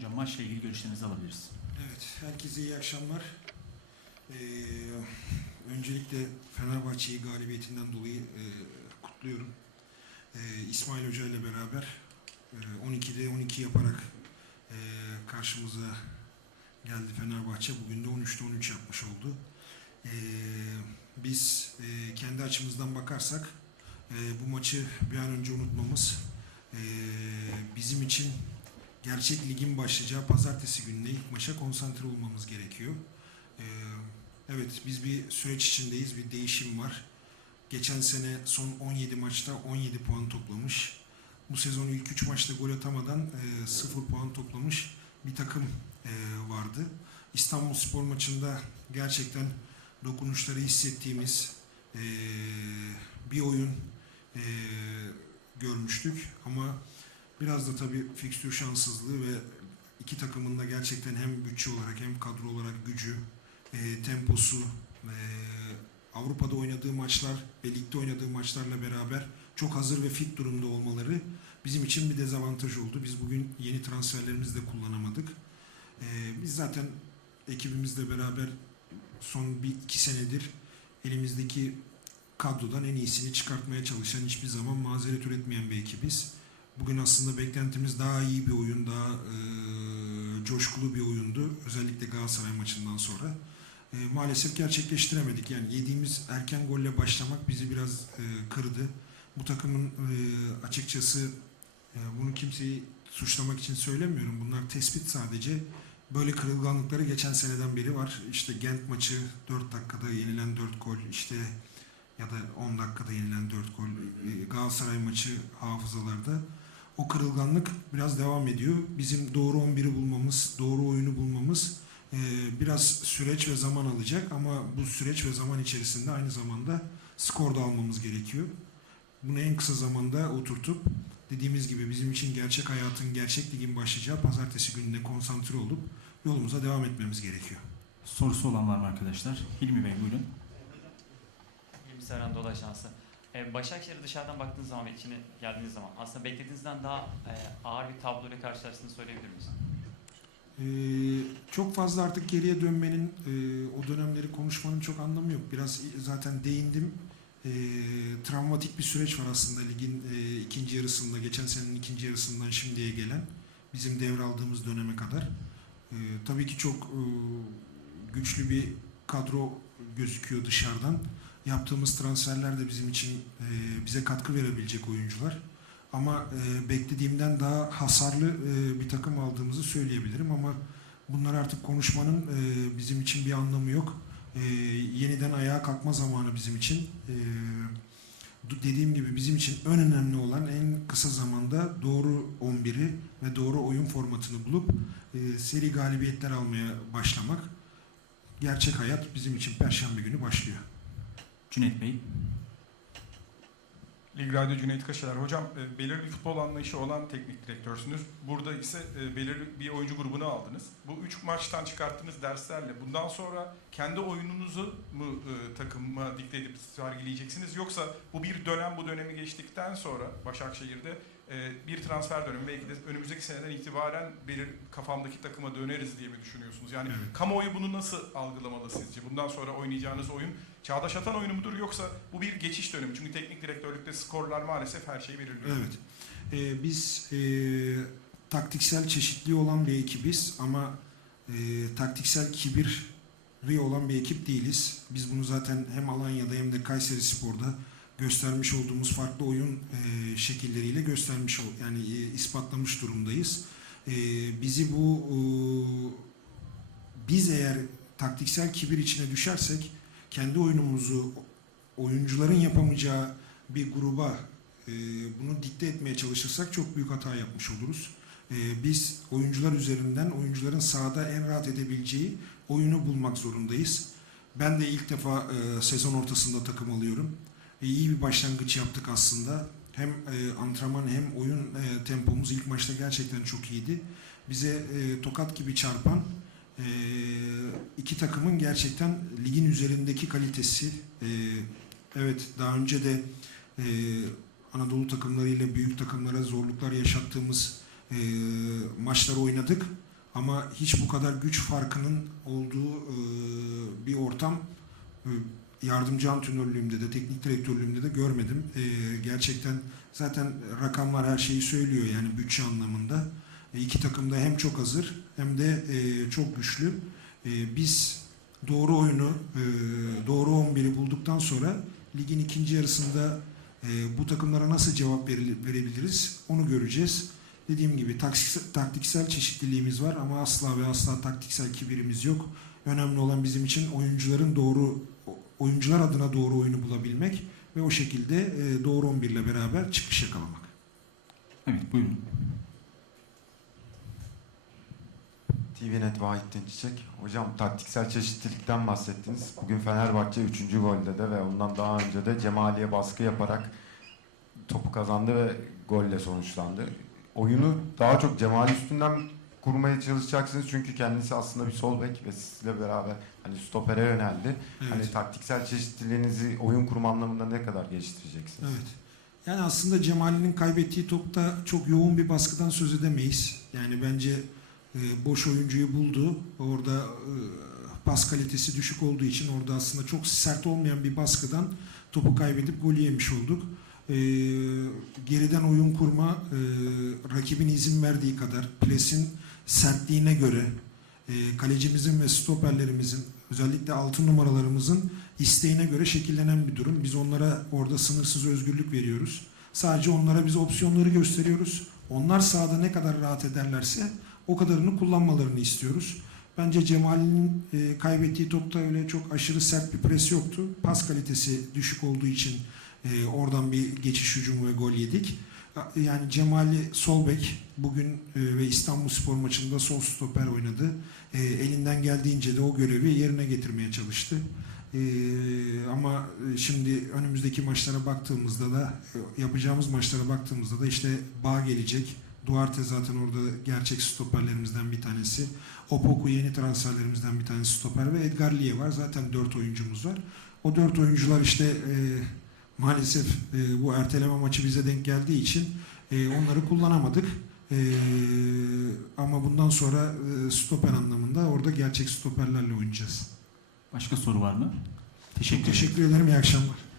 Hocam maçla ilgili görüşlerinizi alabiliriz. Evet, herkese iyi akşamlar. Ee, öncelikle Fenerbahçe'yi galibiyetinden dolayı e, kutluyorum. Ee, İsmail Hoca ile beraber e, 12'de 12 yaparak e, karşımıza geldi Fenerbahçe. Bugün de 13'te 13 yapmış oldu. Ee, biz e, kendi açımızdan bakarsak e, bu maçı bir an önce unutmamız e, bizim için gerçek ligin başlayacağı pazartesi gününe ilk maça konsantre olmamız gerekiyor. Ee, evet biz bir süreç içindeyiz, bir değişim var. Geçen sene son 17 maçta 17 puan toplamış. Bu sezon ilk 3 maçta gol atamadan e, 0 puan toplamış bir takım e, vardı. İstanbul Spor maçında gerçekten dokunuşları hissettiğimiz e, bir oyun e, görmüştük ama Biraz da tabii fikstür şanssızlığı ve iki takımın da gerçekten hem bütçe olarak hem kadro olarak gücü, e, temposu, e, Avrupa'da oynadığı maçlar ve ligde oynadığı maçlarla beraber çok hazır ve fit durumda olmaları bizim için bir dezavantaj oldu. Biz bugün yeni transferlerimizi de kullanamadık. E, biz zaten ekibimizle beraber son bir iki senedir elimizdeki kadrodan en iyisini çıkartmaya çalışan, hiçbir zaman mazeret üretmeyen bir ekibiz. Bugün aslında beklentimiz daha iyi bir oyun, daha e, coşkulu bir oyundu. Özellikle Galatasaray maçından sonra. E, maalesef gerçekleştiremedik. Yani yediğimiz erken golle başlamak bizi biraz e, kırdı. Bu takımın e, açıkçası e, bunu kimseyi suçlamak için söylemiyorum. Bunlar tespit sadece. Böyle kırılganlıkları geçen seneden beri var. İşte Gent maçı 4 dakikada yenilen 4 gol, işte ya da 10 dakikada yenilen 4 gol. E, Galatasaray maçı hafızalarda o kırılganlık biraz devam ediyor. Bizim doğru 11'i bulmamız, doğru oyunu bulmamız e, biraz süreç ve zaman alacak ama bu süreç ve zaman içerisinde aynı zamanda skor da almamız gerekiyor. Bunu en kısa zamanda oturtup dediğimiz gibi bizim için gerçek hayatın, gerçek ligin başlayacağı pazartesi gününe konsantre olup yolumuza devam etmemiz gerekiyor. Sorusu olan var mı arkadaşlar? Hilmi Bey buyurun. İyiyim Serhan Dola Ee, Başakşehir'e dışarıdan baktığınız zaman ve içine geldiğiniz zaman aslında beklediğinizden daha e, ağır bir tabloyla karşılaştığını söyleyebilir miyiz? Ee, çok fazla artık geriye dönmenin, e, o dönemleri konuşmanın çok anlamı yok. Biraz zaten değindim. E, travmatik bir süreç var aslında ligin e, ikinci yarısında, geçen senenin ikinci yarısından şimdiye gelen, bizim devraldığımız döneme kadar. E, tabii ki çok e, güçlü bir kadro gözüküyor dışarıdan. Yaptığımız transferler de bizim için e, bize katkı verebilecek oyuncular. Ama e, beklediğimden daha hasarlı e, bir takım aldığımızı söyleyebilirim ama bunlar artık konuşmanın e, bizim için bir anlamı yok. E, yeniden ayağa kalkma zamanı bizim için. E, dediğim gibi bizim için en önemli olan en kısa zamanda doğru 11'i ve doğru oyun formatını bulup e, seri galibiyetler almaya başlamak. Gerçek hayat bizim için Perşembe günü başlıyor. Cüneyt Bey. Lig Radyo Cüneyt Kaşeler. Hocam e, belirli bir futbol anlayışı olan teknik direktörsünüz. Burada ise e, belirli bir oyuncu grubunu aldınız. Bu üç maçtan çıkarttığınız derslerle bundan sonra kendi oyununuzu mu e, takıma dikte edip sergileyeceksiniz? Yoksa bu bir dönem bu dönemi geçtikten sonra Başakşehir'de bir transfer dönemi belki de önümüzdeki seneden itibaren belir kafamdaki takıma döneriz diye mi düşünüyorsunuz? Yani Evet. kamuoyu bunu nasıl algılamalı sizce? Bundan sonra oynayacağınız oyun Çağdaş Atan oyunu mudur yoksa bu bir geçiş dönemi? Çünkü teknik direktörlükte skorlar maalesef her şeyi belirliyor. Evet. Ee, biz e, taktiksel çeşitliği olan bir ekibiz ama e, taktiksel kibiri olan bir ekip değiliz. Biz bunu zaten hem Alanya'da hem de Kayseri Spor'da göstermiş olduğumuz farklı oyun e, şekilleriyle göstermiş yani e, ispatlamış durumdayız. E, bizi bu e, biz eğer taktiksel kibir içine düşersek kendi oyunumuzu oyuncuların yapamayacağı bir gruba e, bunu dikte etmeye çalışırsak çok büyük hata yapmış oluruz. E, biz oyuncular üzerinden oyuncuların sahada en rahat edebileceği oyunu bulmak zorundayız. Ben de ilk defa e, sezon ortasında takım alıyorum. E, iyi bir başlangıç yaptık aslında. Hem e, antrenman hem oyun e, tempomuz ilk maçta gerçekten çok iyiydi. Bize e, tokat gibi çarpan e, iki takımın gerçekten ligin üzerindeki kalitesi. E, evet daha önce de e, Anadolu takımlarıyla büyük takımlara zorluklar yaşattığımız e, maçları oynadık. Ama hiç bu kadar güç farkının olduğu e, bir ortam e, yardımcı antrenörlüğümde de teknik direktörlüğümde de görmedim. E, gerçekten zaten rakamlar her şeyi söylüyor yani bütçe anlamında. E, iki takım da hem çok hazır hem de e, çok güçlü. E, biz doğru oyunu, e, doğru 11'i bulduktan sonra ligin ikinci yarısında e, bu takımlara nasıl cevap verebiliriz onu göreceğiz. Dediğim gibi taktiksel, taktiksel çeşitliliğimiz var ama asla ve asla taktiksel kibirimiz yok. Önemli olan bizim için oyuncuların doğru oyuncular adına doğru oyunu bulabilmek ve o şekilde e, doğru 11 ile beraber çıkış yakalamak. Evet buyurun. TVNet Vahittin Çiçek. Hocam taktiksel çeşitlilikten bahsettiniz. Bugün Fenerbahçe 3. golde de ve ondan daha önce de Cemali'ye baskı yaparak topu kazandı ve golle sonuçlandı. Oyunu daha çok Cemali üstünden kurmaya çalışacaksınız çünkü kendisi aslında bir sol bek ve sizle beraber hani stopere yöneldi. Evet. Hani taktiksel çeşitliliğinizi oyun kurma anlamında ne kadar geliştireceksiniz? Evet. Yani aslında Cemali'nin kaybettiği topta çok yoğun bir baskıdan söz edemeyiz. Yani bence e, boş oyuncuyu buldu. Orada e, pas kalitesi düşük olduğu için orada aslında çok sert olmayan bir baskıdan topu kaybedip golü yemiş olduk. E, geriden oyun kurma e, rakibin izin verdiği kadar presin sertliğine göre e, kalecimizin ve stoperlerimizin özellikle altı numaralarımızın isteğine göre şekillenen bir durum. Biz onlara orada sınırsız özgürlük veriyoruz. Sadece onlara biz opsiyonları gösteriyoruz. Onlar sahada ne kadar rahat ederlerse o kadarını kullanmalarını istiyoruz. Bence Cemal'in e, kaybettiği topta öyle çok aşırı sert bir pres yoktu. Pas kalitesi düşük olduğu için e, oradan bir geçiş hücumu ve gol yedik. Yani Cemal'i sol bek bugün e, ve İstanbulspor maçında sol stoper oynadı. E, elinden geldiğince de o görevi yerine getirmeye çalıştı. Ee, ama e, şimdi önümüzdeki maçlara baktığımızda da e, yapacağımız maçlara baktığımızda da işte Bağ gelecek. Duarte zaten orada gerçek stoperlerimizden bir tanesi. Opoku yeni transferlerimizden bir tanesi stoper ve Edgar Lie var. Zaten dört oyuncumuz var. O dört oyuncular işte e, maalesef e, bu erteleme maçı bize denk geldiği için e, onları kullanamadık. E, ama bundan sonra e, stoper anlamında orada gerçek stoperlerle oynayacağız. Başka soru var mı? Teşekkür. Teşekkür ederim. İyi akşamlar.